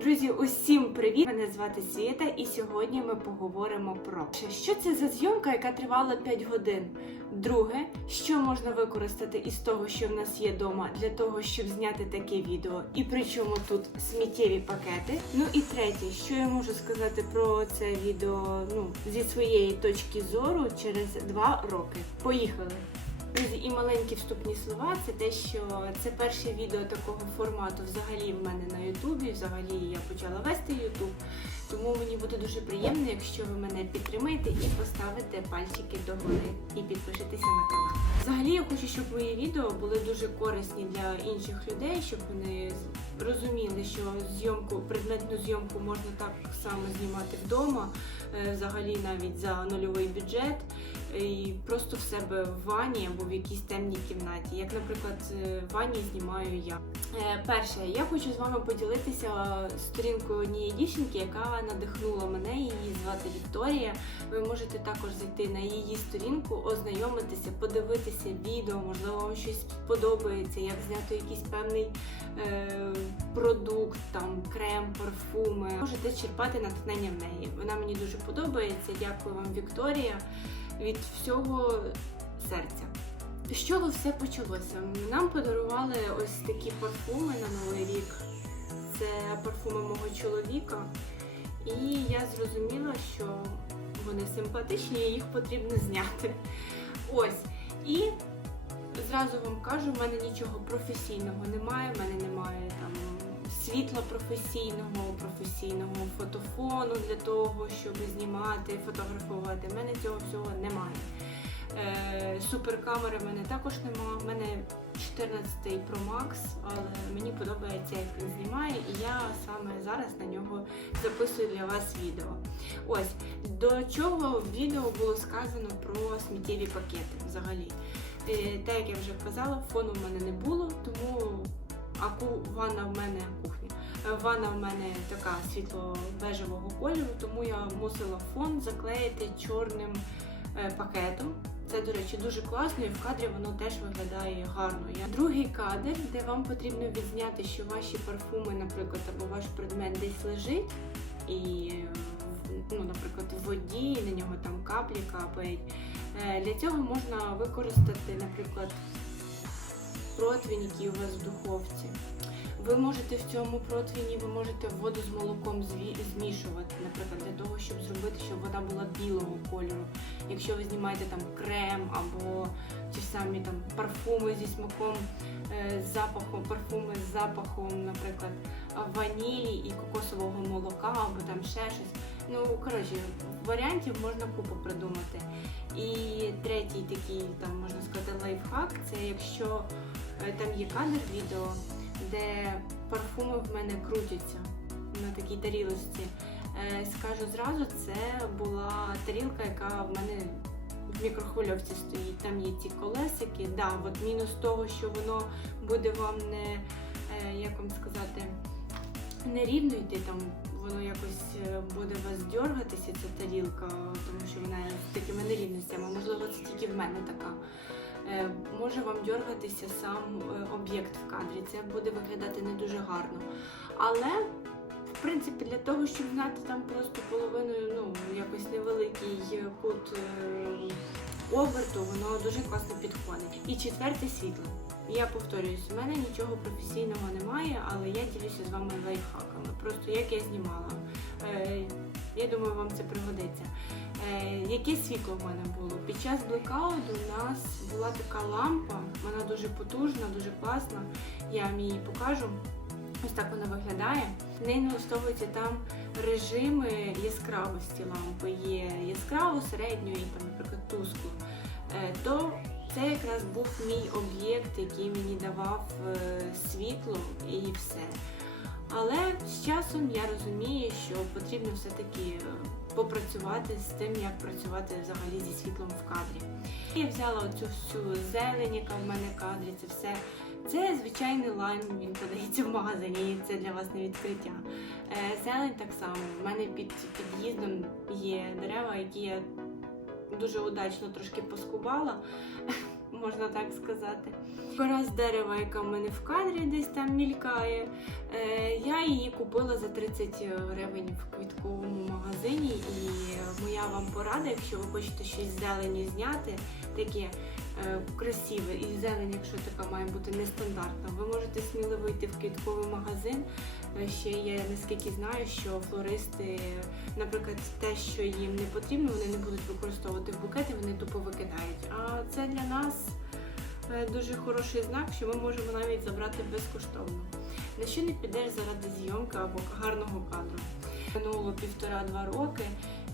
Друзі, усім привіт! Мене звати Світа, і сьогодні ми поговоримо про що це за зйомка, яка тривала 5 годин. Друге, що можна використати із того, що в нас є вдома, для того, щоб зняти таке відео, і причому тут сміттєві пакети. Ну і третє, що я можу сказати про це відео ну, зі своєї точки зору через 2 роки. Поїхали! І маленькі вступні слова це те, що це перше відео такого формату взагалі в мене на Ютубі. Взагалі я почала вести Ютуб. Тому мені буде дуже приємно, якщо ви мене підтримаєте і поставите пальчики догори і підпишетеся на канал. Взагалі я хочу, щоб мої відео були дуже корисні для інших людей, щоб вони розуміли, що зйомку, предметну зйомку можна так само знімати вдома, е, взагалі навіть за нульовий бюджет і просто в себе в ванні або в якійсь темній кімнаті. Як, наприклад, е, в ванні знімаю я. Е, Перше, я хочу з вами поділитися сторінкою однієї дівчинки, яка надихнула мене. Її звати Вікторія. Ви можете також зайти на її сторінку, ознайомитися, подивитися відео, можливо, вам щось сподобається, як зняти якийсь певний е, продукт, там крем, парфуми. Можете черпати натхнення в неї. Вона мені дуже подобається. Дякую вам, Вікторія від всього серця. З чого все почалося? Нам подарували ось такі парфуми на Новий рік. Це парфуми мого чоловіка. І я зрозуміла, що вони симпатичні і їх потрібно зняти. Ось. І зразу вам кажу, в мене нічого професійного немає, в мене немає там світла професійного, фотофону для того, щоб знімати, фотографувати. В мене цього всього немає. Е, суперкамери в мене також немає. В мене 14 Pro Max, але мені подобається, як він знімає, і я саме зараз на нього записую для вас відео. Ось до чого в відео було сказано про сміттєві пакети взагалі. Е, Так як я вже казала, фону в мене не було, тому а ку- ванна в мене Ванна в мене така світло-бежевого кольору, тому я мусила фон заклеїти чорним е, пакетом. Це, до речі, дуже класно, і в кадрі воно теж виглядає гарно. Другий кадр, де вам потрібно відзняти, що ваші парфуми, наприклад, або ваш предмет десь лежить, і, ну, наприклад, в воді, на нього там каплі капають. Е, Для цього можна використати, наприклад, противень, який у вас в духовці. Ви можете в цьому противні, ви можете воду з молоком змішувати, наприклад, для того, щоб зробити, щоб вода була білого кольору. Якщо ви знімаєте там крем або ті самі там парфуми зі смаком, е, з запахом, парфуми з запахом, наприклад, ванілі і кокосового молока, або там ще щось. Ну, коротше, варіантів можна купу придумати. І третій такий, там можна сказати, лайфхак це якщо е, там є кадр відео, де парфуми в мене крутяться на такій тарілочці. Е, Скажу зразу, це була тарілка, яка в мене в мікрохвильовці стоїть. Там є ці колесики. Да, от мінус того, що воно буде вам не, е, як вам сказати, не рівно йти там. Воно якось е, буде вас дьоргатися, ця тарілка, тому що вона з такими нерівностями. Можливо, це тільки в мене така. Е, Може вам дьоргатися сам е, об'єкт в кадрі. Це буде виглядати не дуже гарно. Але, в принципі, для того, щоб знати там просто половиною, ну, якось невеликий е, кут оберту, воно дуже класно підходить. І четверте світло. Я повторююсь, у мене нічого професійного немає, але я ділюся з вами лайфхаками. Просто як я знімала. Я думаю, вам це пригодиться. Е, яке світло в мене було? Під час блекауту у нас була така лампа, вона дуже потужна, дуже класна. Я вам її покажу. Ось так вона виглядає. В неї налаштовуються там режими яскравості лампи. Є яскраву, середню і там, наприклад, тусклу. Е, То це якраз був мій об'єкт, який мені давав е, світло і все. Але з часом я розумію, що потрібно все-таки е, попрацювати з тим, як працювати взагалі зі світлом в кадрі. Я взяла оцю всю зелень, яка в мене в кадрі, це все. Це звичайний лайм, він подається в магазині, і це для вас не відкриття. Е, Зелень так само. У мене під під'їздом є дерева, які я дуже удачно трошки поскубала. Можна так сказати. Кора з дерева, яка в мене в кадрі десь там мількає. Е, я її купила за 30 гривень в квітковому магазині. І моя вам порада, якщо ви хочете щось зелені зняти, таке красиве і зелень, якщо така має бути нестандартна, ви можете сміливо йти в квітковий магазин. Е, Ще я наскільки знаю, що флористи, наприклад, те, що їм не потрібно, вони не будуть використовувати в букети, вони тупо викидають. А це для нас е, дуже хороший знак, що ми можемо навіть забрати безкоштовно. На що не підеш заради зйомки або гарного кадру? Минуло півтора-два роки.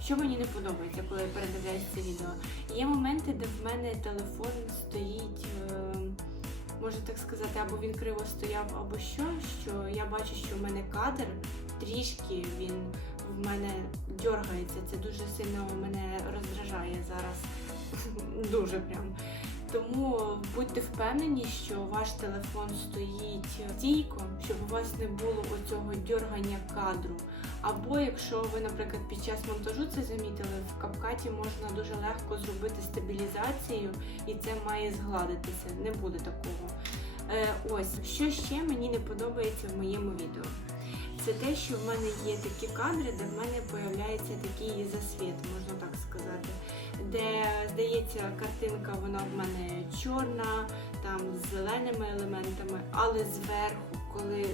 Що мені не подобається, коли я передивляюсь це відео? Є моменти, де в мене телефон стоїть, е, можна так сказати, або він криво стояв, або що, що я бачу, що в мене кадр трішки він в мене дергається. Це дуже сильно мене роздражає зараз. Дуже прям. Тому будьте впевнені, що ваш телефон стоїть стійко, щоб у вас не було оцього дьоргання кадру. Або якщо ви, наприклад, під час монтажу це замітили, в капкаті можна дуже легко зробити стабілізацію, і це має згладитися. Не буде такого. Е, ось що ще мені не подобається в моєму відео. Це те, що в мене є такі кадри, де в мене появляється такий засвіт, можна так сказати. Де здається, картинка вона в мене чорна, там з зеленими елементами, але зверху, коли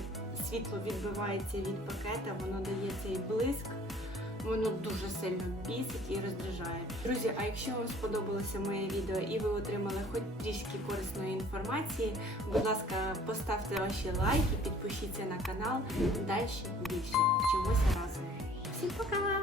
світло відбивається від пакета, воно дає цей блиск. Воно дуже сильно бісить і роздражає. Друзі, а якщо вам сподобалося моє відео і ви отримали хоч трішки корисної інформації, будь ласка, поставте ваші лайки, підпишіться на канал. Далі більше. Вчимося разом. Всім пока!